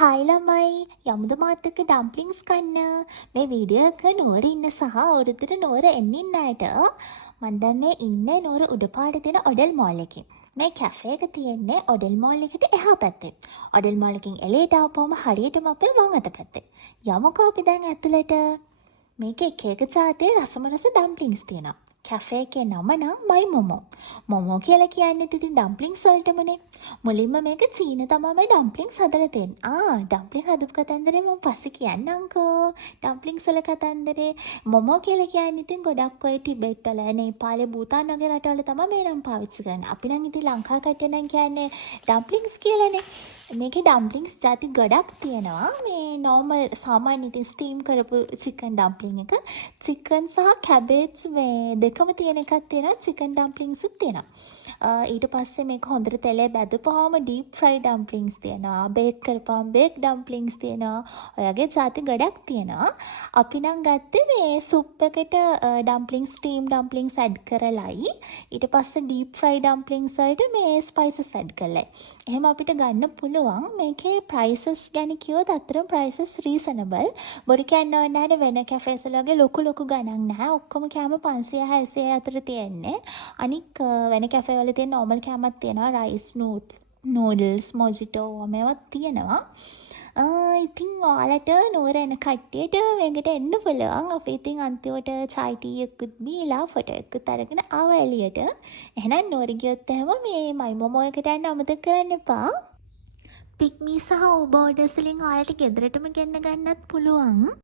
Hi ළමයි යමුද මාත් එක්ක ඩම්ප්ලින්ග්ස් කන්න. මේ වීඩියෝ එක නුවර ඉන්න සහ අවුරුද්දට නුවර එන්න ඉන්න අයට මම දන්නේ ඉන්නේ නුවර උඩපාඩ තියෙන ඔඩෙල් මෝල් එකේ. මේ කැෆේ එක තියෙන්නේ ඔඩෙල් මෝල් එකට එහා පැත්තේ. ඔඩෙල් මෝල් එකෙන් එළියට ආපුවම හරියටම අපේ වම් අත පැත්තේ. යමුකෝ අපි දැන් ඇතුළට. මේක එක එක ජාතියේ රසම රස ඩම්ප්ලින්ග්ස් තියෙනවා. කැෆේ එකේ නම නම් මයි මොමෝ. මොමෝ කියලා කියන්නේ ඉතින් ඩම්ප්ලින්ග්ස් වලටමනේ. මුලින්ම මේක චීන තමයි ඩම්ප්ලින්ග්ස් හදලා තියෙන්නේ. ඩම්ප්ලින්ග් හදපු කතන්දරේ මම පස්සේ කියන්නම්කෝ. ඩම්ප්ලින්ග්ස් වල කතන්දරේ මොමෝ කියලා කියන්නේ ඉතින් ගොඩක් ඔය ටිබෙට් වල, නේපාලේ, භූතාන් වගේ රටවල තමයි මේ නම් පාවිච්චි කරන්නේ. අපි නම් ඉතින් ලංකා කට්ටිය නම් කියන්නේ ඩම්ප්ලින්ග්ස් කියලානේ. මේකේ ඩම්ප්ලින්ග්ස් ಜಾති ගොඩක් තියෙනවා. මේ නෝමල් සාමාන්‍ය ඉතින් ස්ටීම් කරපු චිකන් ඩම්ප්ලින්ග් එක, චිකන් සහ කැබේජ් මේ දෙකම තියෙන එකක් තියෙනවා. චිකන් ඩම්ප්ලින්ග්ස් උත් තියෙනවා. ඊට පස්සේ මේක හොඳට තෙලේ බැදපුවාම ඩීප් ෆ්‍රයි ඩම්ප්ලින්ග්ස් තියෙනවා. බේක් කරපුවාම බේක් ඩම්ප්ලින්ග්ස් තියෙනවා. ඔයගේ ಜಾති ගොඩක් තියෙනවා. අපි නම් ගත්තේ මේ සුප් එකට ඩම්ප්ලින්ග්ස්, ස්ටීම් ඩම්ප්ලින්ග්ස් ඇඩ් කරලායි. ඊට පස්සේ ඩීප් ෆ්‍රයි ඩම්ප්ලින්ග්ස් වලට මේ ස්පයිසස් ඇඩ් කරලායි. එහෙම අපිට ගන්න පුළුවන්. මේකේ ප්‍රයිසස් ගැන කිව්වොත් අතරම ප්‍රයිසස් රීසනබල්. බොරු කියන්න ඕනේ නැහැ. වෙන කැෆේස් වල වගේ ලොකු ගණන් නැහැ. ඔක්කොම කෑම 500 600 අතර තියෙන්නේ. අනික වෙන කැෆේ වල තියෙන නෝමල් කෑමක් තියෙනවා. රයිස් නූඩල්ස්, මොජිටෝ මේවත් තියෙනවා. ඉතින් ඔයාලට නුවර එන කට්ටියට මේකට එන්න පුළුවන්. අපි ඉතින් අන්තිමට චයි ටී එකකුත් බීලා ෆොටෝ එකකුත් අරගෙන ආවා එළියට. එහෙනම් නුවර ගියොත් එහෙම මේ මයි මොමෝ එකට යන්න අමතක කරන්න එපා. පික්මී සහ උබ ඕඩර්ස් වලින් ඔයාලට ගෙදරටම ගෙන්න ගන්නත් පුළුවන්.